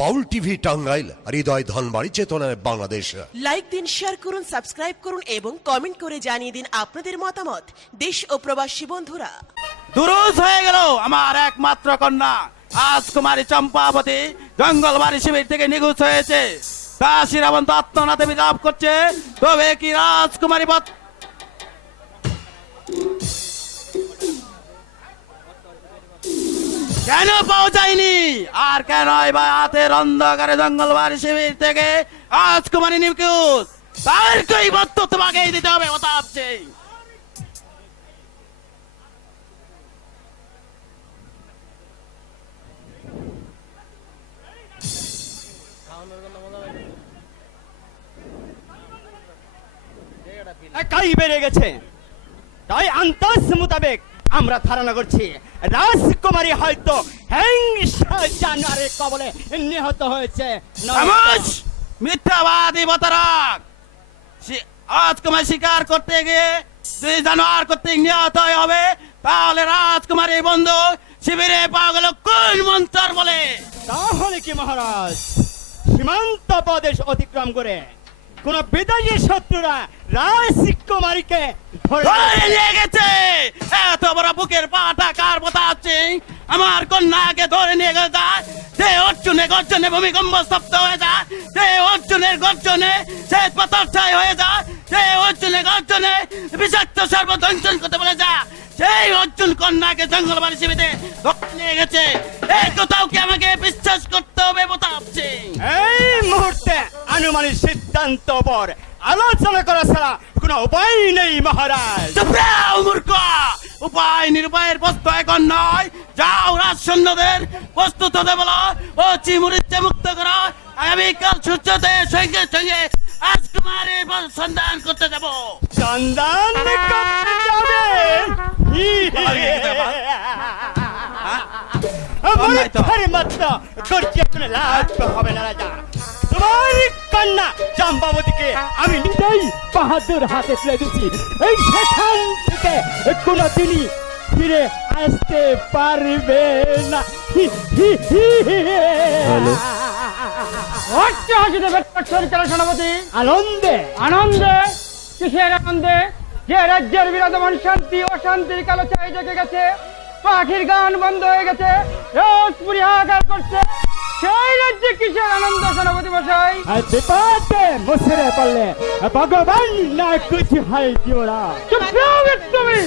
বাউল TV Tangail Hridoy Dhanbari চেতনায় Bangladesh. Like দিন share করুন সাবস্ক্রাইব করুন এবং কমেন্ট করে জানিয়ে দিন আপনাদের মতামত। দেশ ও প্রবাসী বন্ধুরা। দুরুজ হয়ে গেল আমার একমাত্র কন্যা। রাজকুমারী চম্পাবতী জঙ্গলবাড়ি শিবির থেকে নিখোঁজ হয়েছে। কাশী রাবণ আত্মনাথে বিলাপ করছে। তবে কি রাজকুমারী কেন পাওয়া যায়নি আর কেন বা হাতের অন্ধকারে জঙ্গলবাড়ি শিবির থেকে রাজকুমারী নিখোঁজ তার কই বত্ত তোমাকেই দিতে হবে কথা ভাবছে একাই বেড়ে গেছে। তাই আন্দাজ মোতাবেক আমরা ধারণা করছি রাজকুমারী হয়তো হিংসা জানোয়ারের কবলে নিহত হয়েছে! মিথ্যাবাদী বতরাক রাজকুমার শিকার করতে গিয়ে যদি জানোয়ার করতে নিহত হবে তাহলে রাজকুমারী বন্ধু শিবিরে পাওয়া গেল কোন মন্ত্র বলে? তাহলে কি মহারাজ সীমান্ত প্রদেশ অতিক্রম করে কোন বিদেশি শত্রুরা রাজকুমারীকে ধরে গেছে। এত বড় বুকের পাটা কার কথা আছে? আমার কন্যাকে ধরে নিয়ে গেছে যায় সে অর্জুনে গর্জনে ভূমিকম্প স্তব্ধ হয়ে যায় সে অর্জুনের গর্জনে সে পাথর ছাই হয়ে যায় সে অর্জুনের গর্জনে বিষাক্ত সর্বধ্বংসন করতে বলে যা। সেই অর্জুন কন্যাকে জঙ্গল বাড়ি শিবিতে নিয়ে গেছে। এই কোথাও কি আমাকে বিশ্বাস করতে হবে বোতাম সিং এই মুহূর্তে আনুমানিক সিদ্ধান্ত পর আলোচনা করা ছাড়া কোনো উপায় নেই মহারাজ। মূর্খ! উপায় নিরুপায়ের প্রশ্ন এখন নয়। যাও রাজ সৈন্যদের প্রস্তুত হতে বলো। ও চিমুরিতে মুক্ত করো। আগামীকাল সূর্যোদয়ের সঙ্গে সঙ্গে রাজকুমারীর সন্ধান করতে যাব। চন্দন করতে যাবে। মাত্র গর্জে কোনো লাভ হবে না রাজা। কন্যা চম্পাবতীকে আমি নিজেই বাহাদুর হাতে তুলে দিচ্ছি এই সেখান থেকে কোনো দিনই ফিরে আসতে পারবে না। হাসিতে কেন সেনাপতি। আনন্দে। আনন্দে কিসের আনন্দে? যে রাজ্যের বিরাজমান শান্তি ও শান্তির কালো চাই জেগে গেছে পাখির গান বন্ধ হয়ে গেছে রাজপুরি হাহাকার করছে। সেই রাজ্যে কিসের আনন্দ সেনাপতি মশাই বিপদে মুসরে ভগবান না কিছু হয় জীবরা চুপ তুমি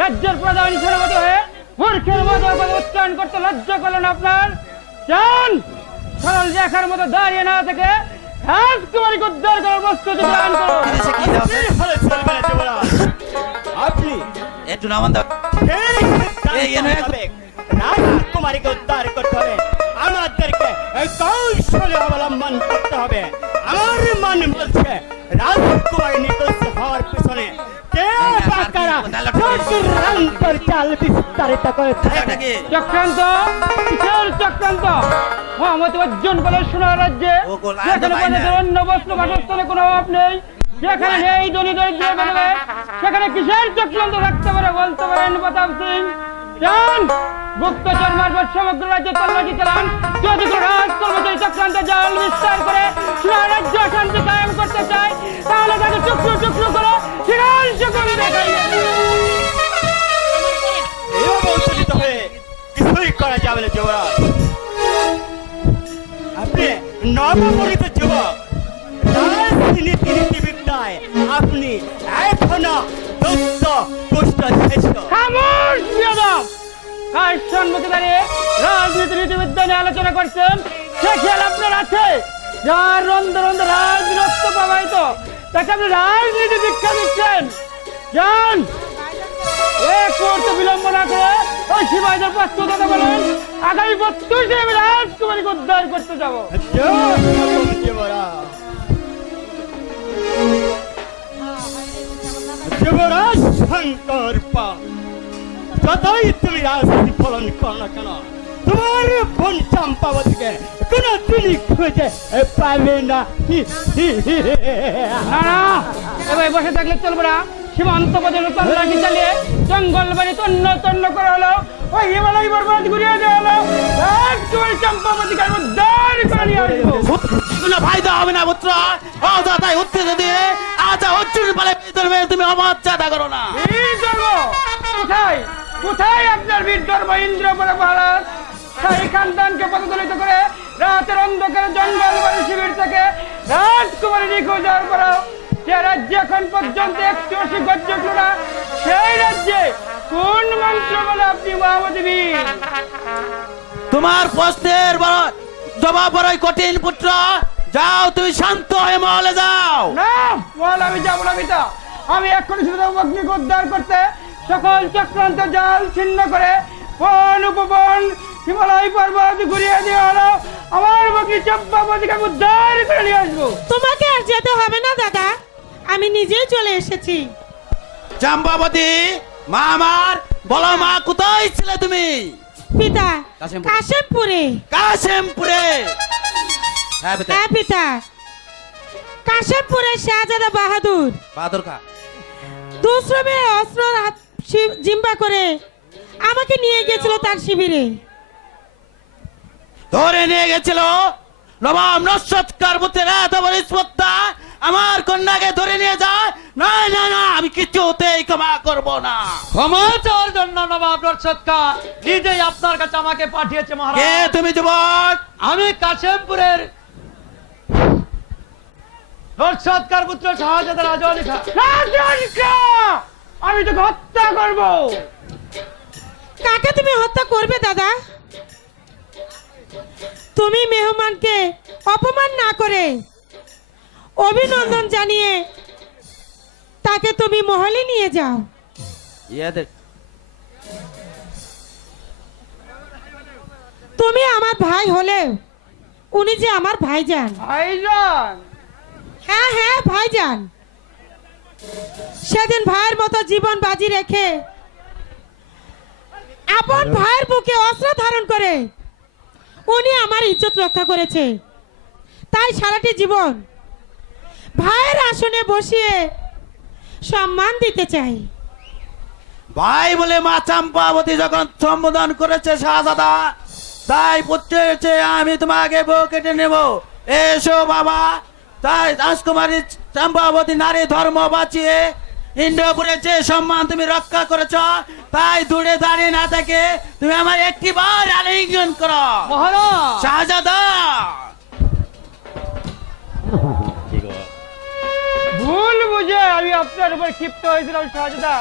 রাজ্যের প্রধান সেনাপতি হয়ে মূর্খের মতো উচ্চারণ করতে লজ্জা করলেন আপনার যান সরল দেখার মতো দাঁড়িয়ে না থেকে রাজকুমারীকে উদ্ধার করার প্রস্তুতি গ্রহণ করুন কি হবে? হলে চলবে না জীবরা আপনি একটু নামান দাও রাজকুমারীকে উদ্ধার করতে হবে কৌশল অবলম্বন করতে হবে। আমার মন বলছে রাজকুমারী নিখোঁজ হওয়ার পিছনে কে বা কারা চক্রান্তর চাল বিস্তারিত করেছে চক্রান্ত কিসের চক্রান্ত। মহামতি অর্জুন বলে সোনার রাজ্যে ও গো, লাইন যেখানে তো পাই না। পর্যন্ত অন্য বস্ত্র বাসস্থানে কোনো অভাব নেই যেখানে নেই ধনী সেখানে কিসের চক্রান্ত থাকতে পারে বলতে পারেন প্রতাপ সিং। যান গুপ্তচর মারফত সমগ্র রাজ্যে তল্লাশি চালান। যদি কোনো রাজ কর্মচারী চক্রান্ত জাল বিস্তার করে রাজ্য শান্তি কায়েম করতে চায়, তাহলে তাকে টুকরো টুকরো করে হিরাংশ করে দেখাইয়ে কিছুই করা যাবে না, যুবরাজ। আপনি নবপরিত রাজনীতি নীতিবিদ্যা নিয়ে আলোচনা করছেন সে খেয়াল আপনার আছে? যার রন্ধ রন্ধ রাজরত্ব প্রবাহিত তাকে আপনি রাজনীতি দীক্ষা দিচ্ছেন। যান এক মুহূর্ত বিলম্ব না করে ওই বলেন। আগামী বত্রিশে আমি রাজকুমারীকে উদ্ধার করতে যাব। যুবরাজ শঙ্কর পা যতই তুমি রাশি ফলন করো না কেন, তোমার বোন চম্পাবতীকে কোন তিনি খুঁজে পাবে না, এবার বসে থাকলে চলবে না। সীমান্ত পর্যন্ত তল্লাশি চালিয়ে জঙ্গল বাড়ি তন্ন তন্ন করা হলো। ওই হিমালয় পর্বত ঘুরিয়ে দেওয়া হলো। রাজকুমারী চম্পাবতীকে উদ্ধার করে নিয়ে আসব কোনো ফায়দা হবে না পুত্র। অযথাই উত্তেজ দিয়ে অর্জুন বলে তুমি অমর্যাদা করো না। বীর ধর্ম কোথায়? কোথায় আপনার বীর ধর্ম ইন্দ্র বলে মহারাজ? সেই খানদানকে পদদলিত করে রাতের অন্ধকারে জঙ্গল বাড়ি শিবির থেকে রাজকুমারী নিখোঁজ হওয়ার যে রাজ্যে এখন পর্যন্ত একটু অসি গজ্জ না সেই রাজ্যে কোন মন্ত্র বলে আপনি মহামতি তোমার প্রশ্নের জবাব বড়ই কঠিন পুত্র। যাও তুমি শান্ত হয়ে মহলে যাও। না বল আমি যাব না পিতা। আমি এক্ষুনি শুধু অগ্নিকে উদ্ধার করতে সকল চক্রান্ত জাল ছিন্ন করে বন উপবন হিমালয় পর্বত ঘুরিয়ে দিয়ে হলো আমার বকরি চম্পাবতীকে আমি উদ্ধার করে নিয়ে আসব। তোমাকে আর যেতে হবে না দাদা। আমি নিজেই চলে এসেছি। চাম্পাবতী মা আমার বলো মা কোথায় ছিলে তুমি? পিতা কাশিমপুর। কাশেমপুরে। হ্যাঁ বেটা হ্যাঁ পিতা। কাশেমপুরে শাহজাদা বাহাদুর। বাহাদুর খা। দুশ্রমের অস্ত্র জিম্বা করে আমাকে নিয়ে গেছিল তার শিবিরে। ধরে নিয়ে গেছিল নবাব নস্বৎকার বুদ্ধের এত বড় আমার কন্যাকে ধরে নিয়ে যায়। না না না আমি কিছুতেই ক্ষমা করব না। ক্ষমা চাওয়ার জন্য নবাব সৎকার নিজেই আপনার কাছে আমাকে পাঠিয়েছে কে মহারাজ তুমি যুবক? আমি কাশেমপুরের সৎকার পুত্র শাহজাদা রাজা আলী খান রাজনকা! আমি তোকে হত্যা করব। কাকে তুমি হত্যা করবে দাদা? তুমি মেহমানকে অপমান না করে অভিনন্দন জানিয়ে তাকে তুমি মহলে নিয়ে যাও। তুমি আমার ভাই হলেও উনি যে আমার ভাইজান। ভাইজান! হ্যাঁ হ্যাঁ ভাইজান। সেদিন ভাইয়ের মতো জীবন বাজি রেখে আপন ভাইয়ের বুকে অস্ত্র ধারণ করে উনি আমার ইজ্জত রক্ষা করেছে। তাই সারাটি জীবন ভাইয়ের আসনে বসিয়ে সম্মান দিতে চাই। ভাই বলে মা চাম্পাবতী যখন সম্বোধন করেছে শাহজাদা তাই পুত্রের চেয়ে আমি তোমাকে বউ কেটে নেব। এসো বাবা তাই রাজকুমারী চাম্পাবতী নারী ধর্ম বাঁচিয়ে ইন্দ্রপুরের যে সম্মান তুমি রক্ষা করেছ তাই দূরে দাঁড়িয়ে না থেকে তুমি আমার একটি বার আলিঙ্গন করো। শাহজাদা! ভুল বুঝে আমি আপনার উপর ক্ষিপ্ত হয়েছিলাম শাহজাদা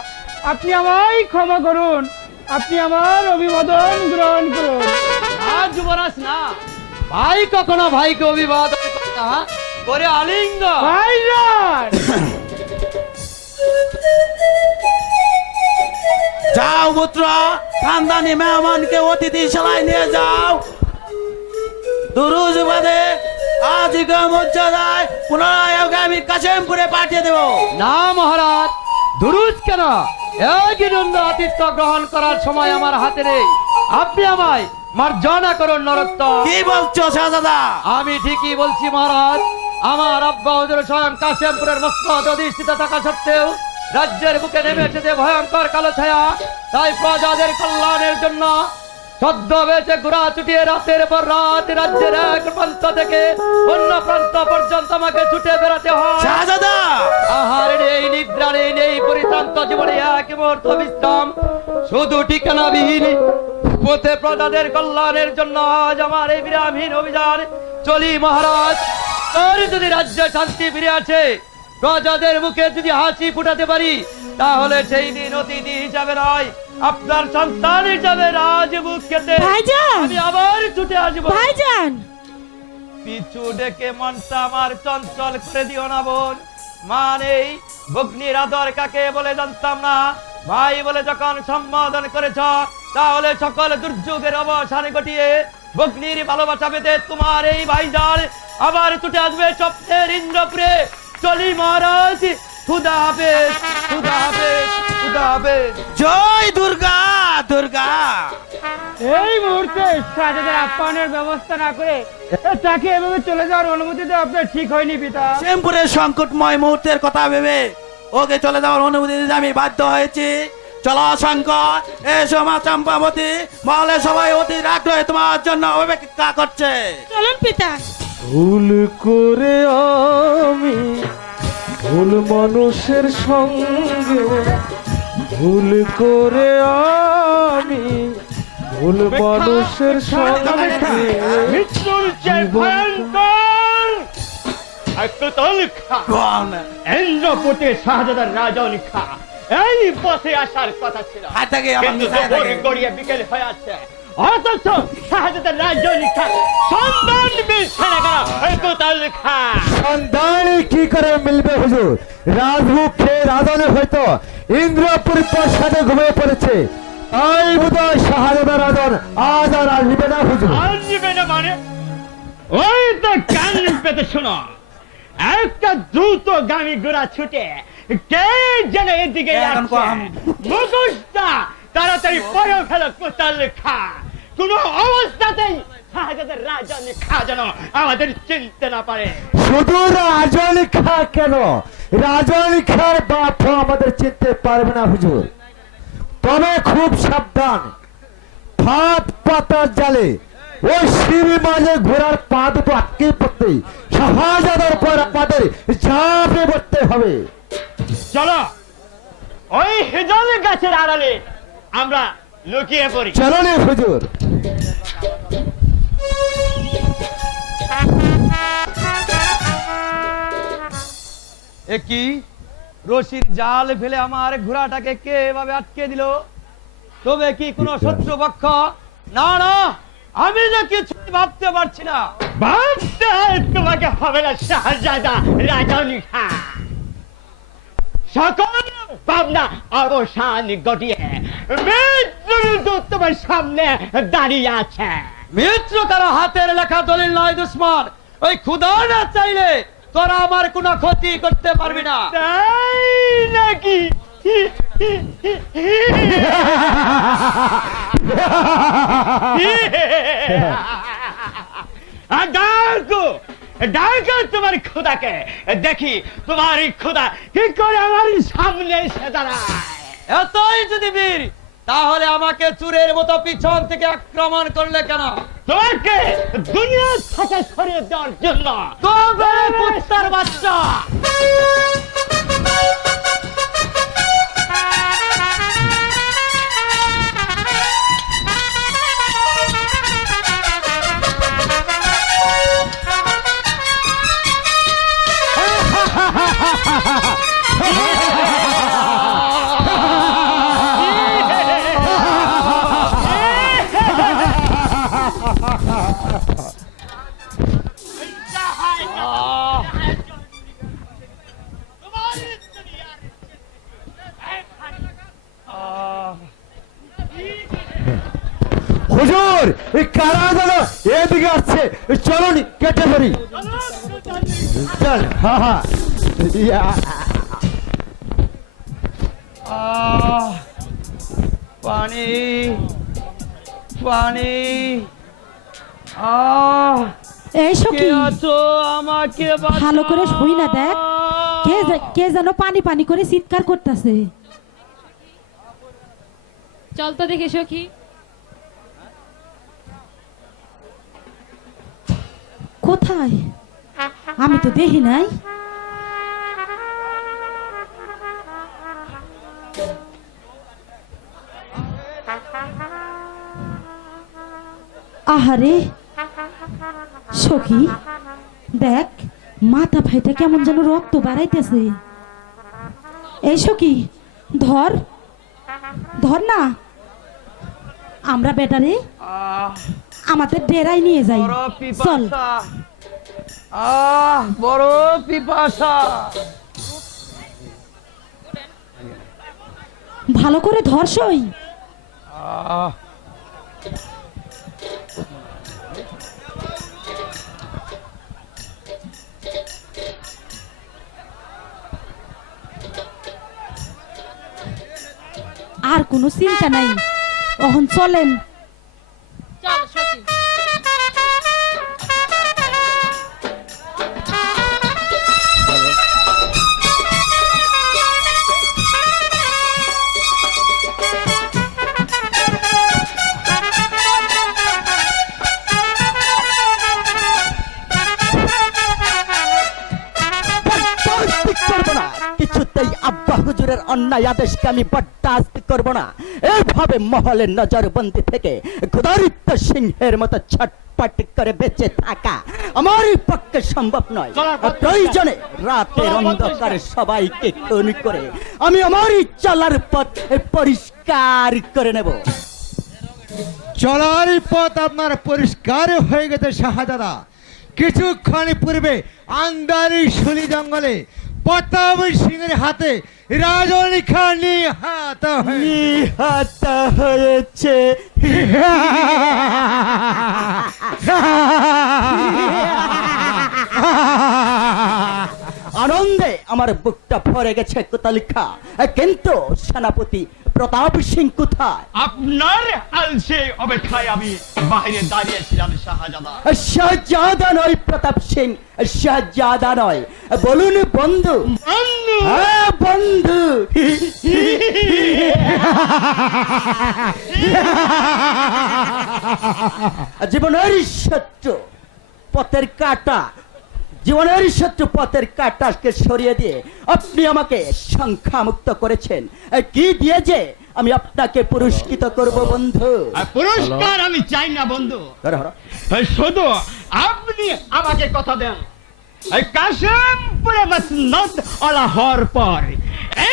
আপনি আমায় ক্ষমা করুন। আপনি আমার অভিবাদন গ্রহণ করুন। না যুবরাজ না। ভাই কখনো ভাইকে অভিবাদন করে না করে আলিঙ্গ ভাইজান যাও পুত্র খানদানি মেহমানকে অতিথিশালায় নিয়ে যাও। দুরুজ বাদে আজ মর্যাদায় পুনরায় ওকে আমি কাশেমপুরে পাঠিয়ে দেবো। না মহারাজ। দুরুজ কেন? এক আতিথ্য গ্রহণ করার সময় আমার হাতে নেই। আপনি আমায় মার্জনা করুন নরোত্তম। কি বলছো শাহজাদা? আমি ঠিকই বলছি মহারাজ। আমার আব্বা হুজুর স্বয়ং কাশেমপুরের মস্তক অধিষ্ঠিত থাকা সত্ত্বেও রাজ্যের বুকে নেমে এসেছে ভয়ঙ্কর কালো ছায়া। তাই প্রজাদের কল্যাণের জন্য বেঁচে ঘোরা ছুটিয়ে রাতের পর রাত রাজ্যের এক প্রান্ত থেকে অন্য প্রান্ত পর্যন্ত আমাকে ছুটে বেড়াতে হয়। আহার নেই নিদ্রা নেই নেই পরিশ্রান্ত জীবনে এক মুহূর্ত বিশ্রাম। শুধু ঠিকানাবিহীন পথে প্রজাদের কল্যাণের জন্য আজ আমার এই বিরামহীন অভিযান। চলি মহারাজ তোর যদি রাজ্য শান্তি ফিরে আছে প্রজাদের মুখে যদি হাসি ফুটাতে পারি তাহলে সেই দিন অতিথি হিসাবে নয় আপনার সন্তান হিসাবে রাজমুখ খেতে! আমি আবার ছুটে আসব। ভাইজান! পিছু ডেকে মনটা আমার চঞ্চল করে দিও না বোন। মা নেই ভগ্নির আদর কাকে বলে জানতাম না। ভাই বলে যখন সম্বোধন করেছ তাহলে সকল দুর্যোগের অবসান ঘটিয়ে ভগ্নির ভালোবাসা পেতে তোমার এই ভাইজান আবার ছুটে আসবে স্বপ্নের ইন্দ্রপুরে। চলি মহারাজ খুদা হাফেজ খুদা হাফেজ খুদা হাফেজ। জয় দুর্গা দুর্গা। এই মুহূর্তে শাহজাদার আপ্যায়নের ব্যবস্থা না করে তাকে এভাবে চলে যাওয়ার অনুমতি দেওয়া আপনার ঠিক হয়নি পিতা। শ্যামপুরের সংকটময় মুহূর্তের কথা ভেবে ওকে চলে যাওয়ার অনুমতি দিতে আমি বাধ্য হয়েছি। চলো শঙ্কর এসো মা চম্পাবতী। বলে সবাই অতি আগ্রহে তোমার জন্য অপেক্ষা করছে। চলুন পিতা। ভুল করে আমি ভুল মানুষের সঙ্গে ভুল করে আমি ভুল মানুষের সঙ্গে খা। শাহজাদার রাজন খা। এই পথে আসার কথা ছিল। গড়িয়ে বিকেল হয়ে আছে অথচ শাহজাদার রাজন খা সন্তান মিলছে না কেন সন্ধানে কি করে মিলবে হুজুর? রাজমুখে রাজনে হয়তো ইন্দ্রপুর প্রসাদে ঘুমিয়ে পড়েছে। তাই বোধহয় শাহাদার রাজন আজ আর আসবে না হুজুর। আসবে না মানে? ওই তো কান পেতে শোনো। একটা দ্রুত গামী ঘোড়া ছুটে কে যেন এদিকে। মুখোশটা তাড়াতাড়ি পরে ফেলো কোতাল খা। কোন অবস্থাতেই শাহজাদের রাজনী খা যেন আমাদের চিনতে না পারে। শুধু রাজনী খা কেন? রাজনী খার বাপ আমাদের চিনতে পারবে না হুজুর। তবে খুব সাবধান। ফাঁদ পাতার জালে ওই সিঁড়ি মাঝে ঘোড়ার পা দুটো আটকে পড়তেই শাহজাদার পর আমাদের ঝাঁপে পড়তে হবে। চলো ওই হেজল গাছের আড়ালে আমরা লুকিয়ে পড়ি। চলো রে হুজুর। কি? রশির জাল ফেলে আমার ঘোড়াটাকে কে এভাবে আটকে দিল? তবে কি কোনো শত্রুপক্ষ না না আমি যে কিছু ভাবতে পারছি না। ভাবতে তোমাকে হবে না শাহজাদা রাজনী খা সকল ভাবনা অবসান ঘটিয়ে তোমার সামনে দাঁড়িয়ে আছে। মিত্র কারও হাতের লেখা দলিল নয় দুশ্মন। ওই ক্ষুধা না চাইলে তোরা আমার কোনো ক্ষতি করতে পারবি না। তাই নাকি? আর ডাকো তোমার খোদাকে দেখি তোমার খোদা কি করে আমার সামনে এসে দাঁড়ায়? এতই যদি বীর তাহলে আমাকে চুরের মতো পিছন থেকে আক্রমণ করলে কেন? তোমাকে দুনিয়া থেকে সরিয়ে দেওয়ার জন্য তবে বাচ্চা? এই কারা যেন এদিকে আসছে। চলুন কেটে ধরি। চল হা হা। আহ, পানি পানি। এই আমাকে ভালো করে শুই না দেখ। কে কে যেন পানি পানি করে চিৎকার করতেছে। চল তো দেখে সখী। কোথায়? আমি তো দেখি নাই। আহারে সখী দেখ মাথা ভাইটা কেমন যেন রক্ত বাড়াইতেছে। এই সখী ধর ধর না। আমরা বেটারে আহ, আমাদের ডেরাই নিয়ে যাই। চল। আহ বড় পিপাসা। ভালো করে ধর সই। আর কোনো চিন্তা নাই। অহন চলেন। তাই আব্বা হুজুরের অন্যায় আদেশকে আমি বরদাস্ত করব না। এইভাবে মহলের নজরবন্দি থেকে ক্ষুধারিত সিংহের মতো ছটপট করে বেঁচে থাকা আমারই পক্ষে সম্ভব নয়। প্রয়োজনে রাতের অন্ধকারে সবাইকে খুন করে আমি আমারই চলার পথ পরিষ্কার করে নেব। চলার পথ আপনার পরিষ্কার হয়ে গেছে শাহজাদা। কিছুক্ষণ পূর্বে আন্দারি শুলি জঙ্গলে প্রতাপ সিংহের হাতে, রাজনী নিহাত হাত হাত হয়েছে। আনন্দে আমার বুকটা ভরে গেছে কোতালিখা কিন্তু সেনাপতি প্রতাপ সিং কোথায়? আপনার আলসে অপেক্ষায় আমি বাইরে দাঁড়িয়েছিলাম শাহজাদা। শাহজাদা নয় প্রতাপ সিং শাহজাদা নয়। বলুন বন্ধু। হ্যাঁ বন্ধু। জীবনের শত্রু পথের কাটা জীবনের শত্রু পথের কাটাকে সরিয়ে দিয়ে আপনি আমাকে সংখ্যা মুক্ত করেছেন কি দিয়ে যে আমি আপনাকে পুরস্কৃত করব বন্ধু? পুরস্কার আমি চাই না বন্ধু। শুধু আপনি আমাকে কথা দেন। এই কাশিমপুরে মসনদ আলা হওয়ার পর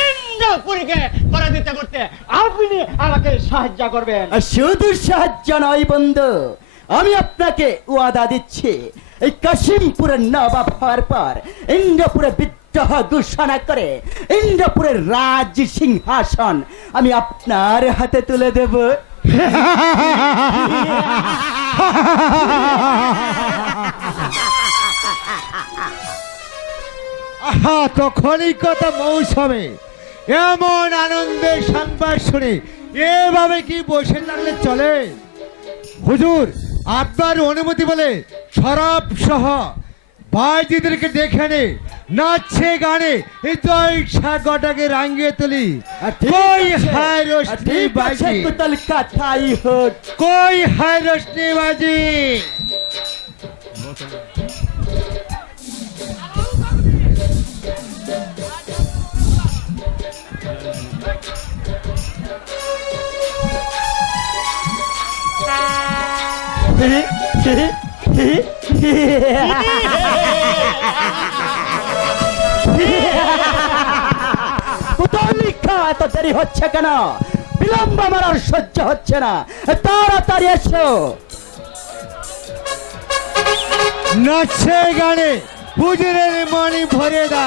ইন্দ্রপুরীকে পরাজিত করতে আপনি আমাকে সাহায্য করবেন। শুধু সাহায্য নয় বন্ধু। আমি আপনাকে ওয়াদা দিচ্ছি, এই কাশিমপুরের নবাব হওয়ার পর ইন্দ্রপুরে বিদ্রোহ ঘোষণা করে ইন্দ্রপুরের রাজ সিংহাসন আমি আপনার হাতে তুলে দেব। আহা, তখনই কথা মৌসুমে, এমন আনন্দের সংবাদ শুনে এভাবে কি বসে থাকলে চলে? হুজুর আপনার অনুমতি বলে শরাব সহ ভাইজিদেরকে দেখে নে নাচছে গানে দই সাগরটাকে রাঙ্গিয়ে তুলি। কই হায় রোশনি বাজি কথাই হোক। কই হায় রোশনি বাজি এত দেরি হচ্ছে কেন? বিলম্ব আমার আর সহ্য হচ্ছে না। তাড়াতাড়ি এসো। নাচছে গানে হুজুরের মনি ভরে দা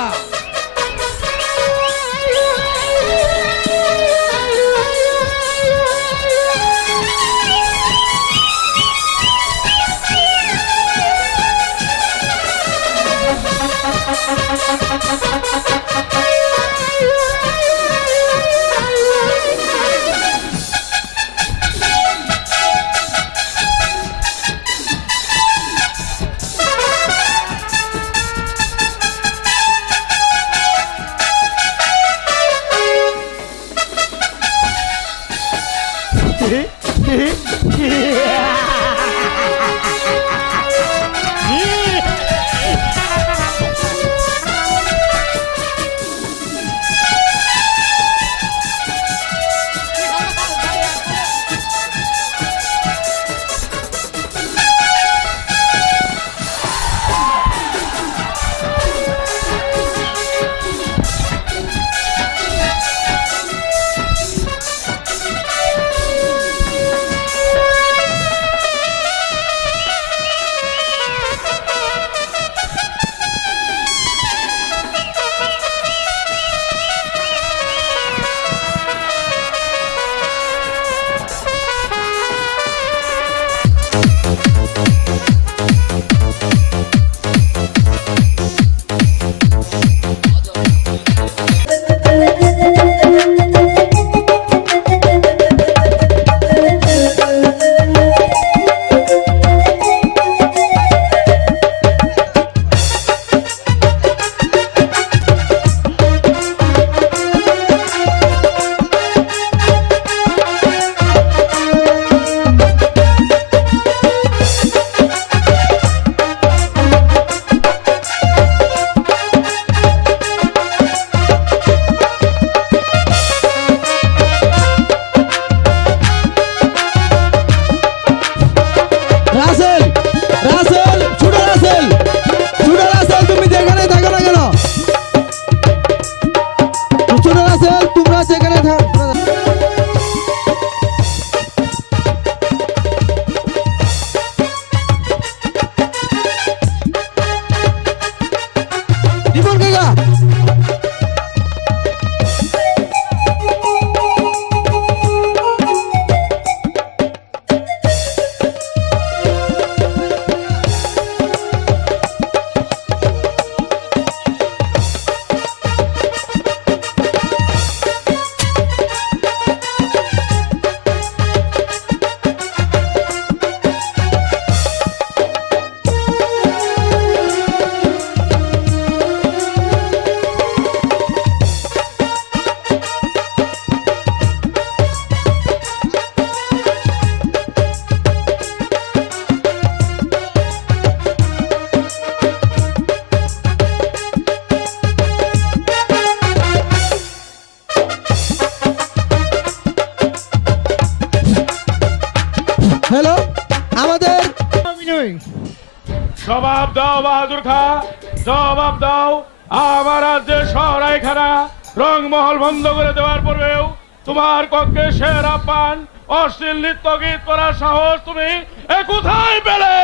রংমহল বন্ধ করে দেওয়ার পরেও তোমার কক্ষে শের পান অশ্লীল নৃত্য গীত করার সাহস তুমি এ কোথায় পেলে?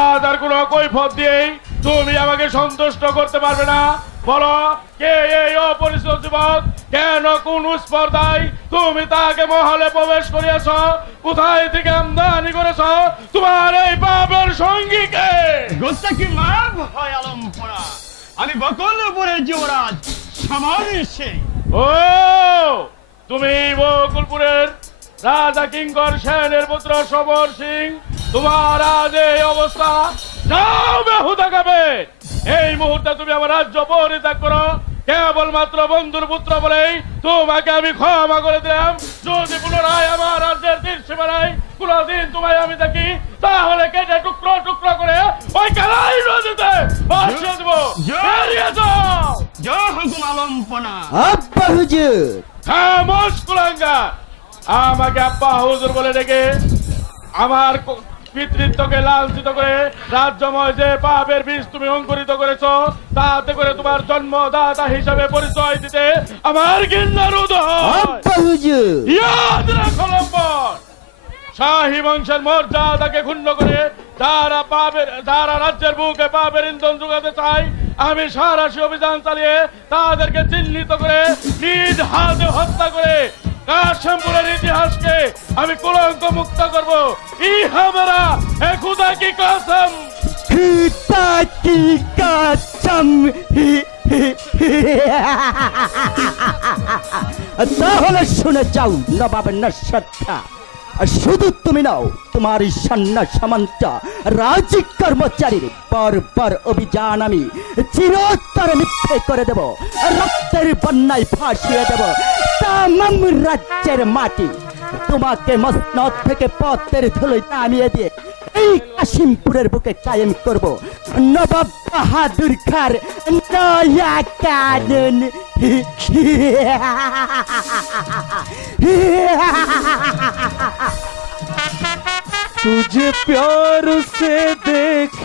আজ আর কোনো কৈফত দিয়েই তুমি আমাকে সন্তুষ্ট করতে পারবে না। বলো কে এই অপরিচিত যুবক কেন কোন স্পর্ধায় তুমি তাকে মহলে প্রবেশ করিয়াছ? কোথায় থেকে আমদানি করেছ? তোমার এই বাবার সঙ্গীকে! গোস্তাকি মার ভয় আলম পড়া? আমি বকলপুরের যুবরাজ সেই ও তুমি বকুলপুরের রাজা কিঙ্কর সেনের পুত্র সবর সিং তোমার আজ এই অবস্থা। যাও বেহুদা খাবে এই মুহূর্তে তুমি আমার রাজ্য পরিত্যাগ করো। কেবলমাত্র বন্ধুর পুত্র বলেই তোমাকে আমি ক্ষমা করে দিলাম। যদি পুনরায় আমার রাজ্যের তীর সীমানায় কোনদিন তোমায় আমি দেখি তাহলে কেটে টুকরো টুকরো করে ওই কালাই নদীতে ভাসিয়ে দেবো। আব্বা হুজুর। খামোশ কুলাঙ্গা আমাকে আব্বা হুজুর বলে ডেকে আমার পিতৃত্বকে লাঞ্ছিত করে রাজ্যময় যে পাপের বীজ তুমি অঙ্কুরিত করেছ তাতে করে তোমার জন্মদাতা হিসাবে পরিচয় দিতে আমার লম্বর শাহী বংশের মর্যাদাকে ক্ষুণ্ণ করে যারা পাপের যারা রাজ্যের বুকে পাপের ইন্ধন যোগাতে চায় আমি সারাশি অভিযান চালিয়ে তাদেরকে চিহ্নিত করে নিজ হাতে হত্যা করে কাশিমপুরের ইতিহাসকে আমি কলঙ্ক মুক্ত করব? ই হামারা এ খুদা কি কসম? খুদা কি কাসম? তাহলে শুনে যাও, নবাব নশ্বরটা আর শুধু তুমি নাও, তোমার এই সামন্তা রাজিক কর্মচারীর পর পর অভিযান আমি চিরোত্তর মিথ্যে করে দেব, রক্তের বন্যায় ফাঁসিয়ে দেব তাম রাজ্যের মাটি। তোমাকে মসনদ থেকে পথের ধুলোয় নামিয়ে দিয়ে এই কাশিমপুরের বুকে কায়েম করব নবাব বাহাদুর খার নয়া কানুন तुझे प्यार से देख